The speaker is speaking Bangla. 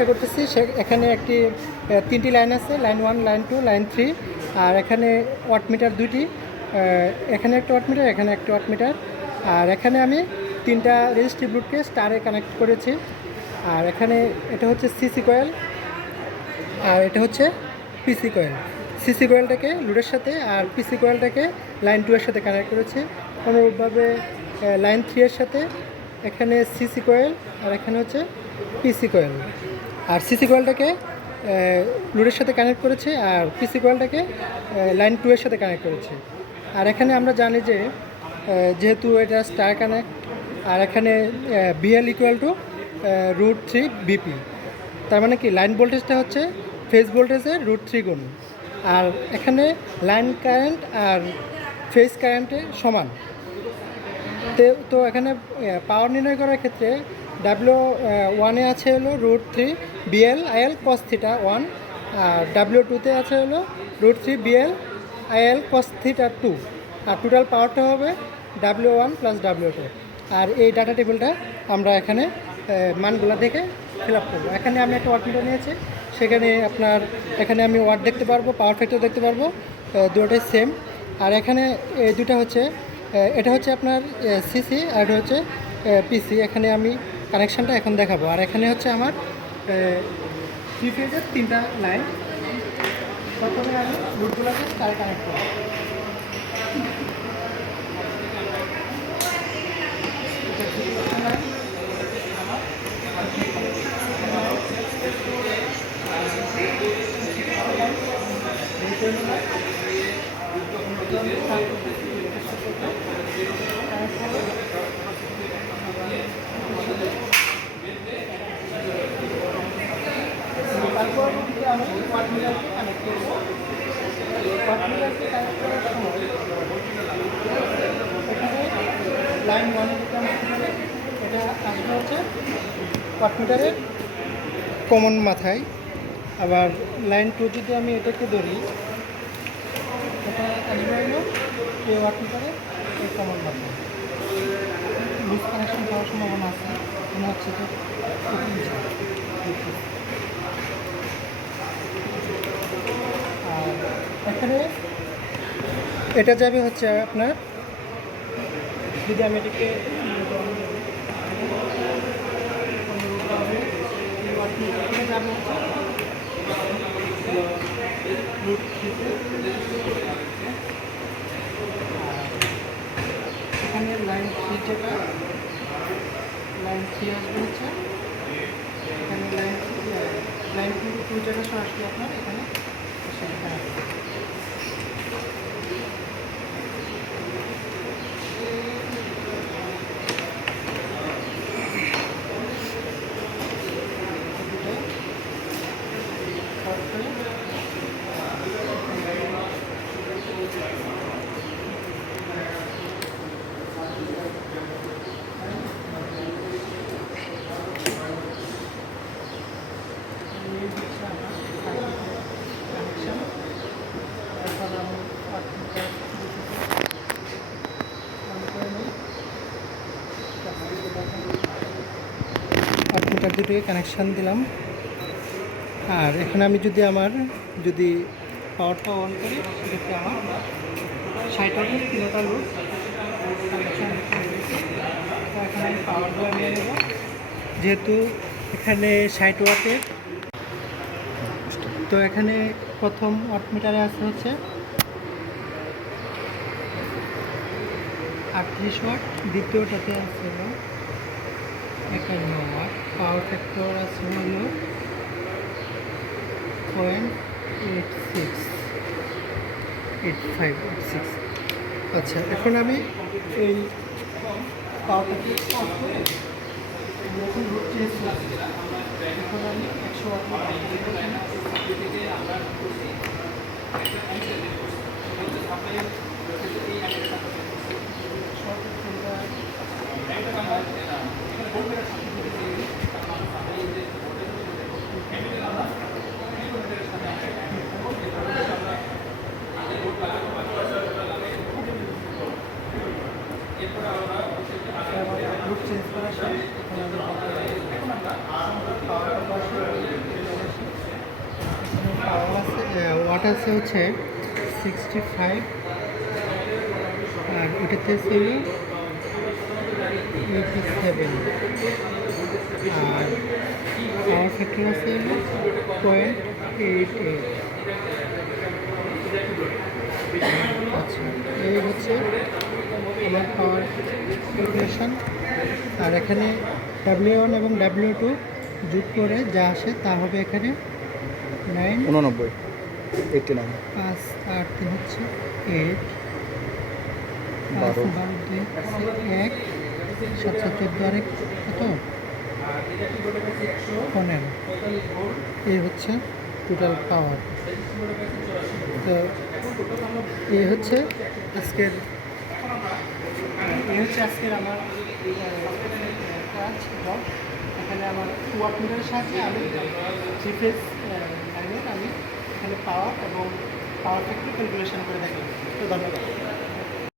ব্যাখ্যা করতেছি। এখানে একটি 3টি লাইন আছে, লাইন 1, লাইন 2, লাইন 3। আর এখানে ওয়াটমিটার 2টি, এখানে একটা ওয়াটমিটার, এখানে একটা ওয়াটমিটার। আর এখানে আমি 3টা রেজিস্ট্রিভ লোডকে স্টারে কানেক্ট করেছি। আর এখানে এটা হচ্ছে সিসি কয়েল, আর এটা হচ্ছে পিসি কয়েল। সিসি কয়েলটাকে লোডের সাথে আর পিসি কয়েলটাকে লাইন 2 এর সাথে কানেক্ট করেছি। অনুরূপভাবে লাইন 3 এর সাথে এখানে সিসি কয়েল, আর এখানে হচ্ছে পিসি কয়েল। আর সিসি কয়েলটাকে লোডের সাথে কানেক্ট করেছি, আর পিসি কয়েলটাকে লাইন 2 এর সাথে কানেক্ট করেছি। আর এখানে আমরা জানি যে যেহেতু এটা স্টার কানেক্ট, আর এখানে বিএল ইকুয়াল টু √3 বিপি, তার মানে কি লাইন ভোল্টেজটা হচ্ছে ফেজ ভোল্টেজের √3 গুণ। আর এখানে লাইন কারেন্ট আর ফেজ কারেন্টের সমান। তো এখানে পাওয়ার নির্ণয় করার ক্ষেত্রে W1-এ আছে হলো √3 বিএল আইএল কস থিটা 1, আর W2-তে আছে হলো √3 বিএল আইএল কস থিটা 2, আর টোটাল পাওয়ারটা হবে W1 প্লাস W2। আর এই ডাটা টেবিলটা আমরা এখানে মানগুলো দেখে ফিল আপ করবো। এখানে আমি একটা ওয়াটমিটার নিয়েছি, সেখানে এখানে আমি ওয়াট দেখতে পারবো, পাওয়ার ফ্যাক্টর দেখতে পারবো, দুটোটাই সেম। আর এখানে এই দুটা হচ্ছে, এটা হচ্ছে আপনার সিসি, আর এটা হচ্ছে পিসি। এখানে আমি কানেকশানটা এখন দেখাবো। আর এখানে হচ্ছে আমার 3 ফেজের 3টা লাইন। প্রথমে আমি লোডগুলোকে স্টার কানেক্ট করবো। তারপর আমি ওয়াটমিটারকে কানেক্ট করবো। ওয়াটমিটারকে কানেক্ট করার সময় এখানে লাইন 1-এ এটা আসবে হচ্ছে ওয়াটমিটারের কমন মাথায়। আবার লাইন 2 যদি আমি এটাকে ধরি, এটা আসবে হলো এই ওয়াটমিটারের এই কমন মাথায়। লুজ কানেকশন হওয়ার সম্ভাবনা আছে, মনে হচ্ছে যে আর এখানে এটা যাবে হচ্ছে আপনার, যদি আমি এটাকে যাবে হচ্ছে এখানে লাইন 3 যেটা, লাইন 3 আসবে হচ্ছে এখানে লাইন 2 যেটা সরাসরি আপনার এখানে ওয়াটমিটার দুটোকে কানেকশান দিলাম। আর এখানে আমি যদি পাওয়ারটা অন করি, সেক্ষেত্রে আমার 60 ওয়াটের 3টা লোড কানেকশান। তো এখানে আমি পাওয়ারগুলো নিয়ে নেব, যেহেতু এখানে 60 ওয়াটের। তো এখানে প্রথম ওয়াটমিটারে আছে হচ্ছে 38 ওয়াট, দ্বিতীয়টাতে আছে হলো 51 ওয়াট, পাওয়ার ফ্যাক্টর আছে হলো 0.86। আচ্ছা, এখন আমি এই পাওয়ারটাকে অফ করে এখন লোড চেঞ্জ করছি। এখন আমি 100 ওয়াট চেঞ্জ করার সাথে ওয়াট আছে হচ্ছে 65, আর ওটাতে ছিল 87, আর পাওয়ার ফ্যাক্টর আছে 0.88। আচ্ছা, এই হচ্ছে আমার পাওয়ার ক্যালকুলেশন। আর এখানে W1 এবং W2 যোগ করে যা আসে তা হবে এখানে 89, 89, 5 আর 3 হচ্ছে 8, 5 12, 12 2 1, 7 7 14 আরেক কত 15। এই হচ্ছে টোটাল পাওয়ার। তো এই হচ্ছে আজকের আমার কাজ জব। এখানে আমার ওয়াটমিটারের সাহায্যে আমি থ্রি ফেজ লাইনের আমি এখানে পাওয়ার এবং পাওয়ার ফ্যাক্টর ক্যালকুলেশন করে থাকি। তো ধন্যবাদ।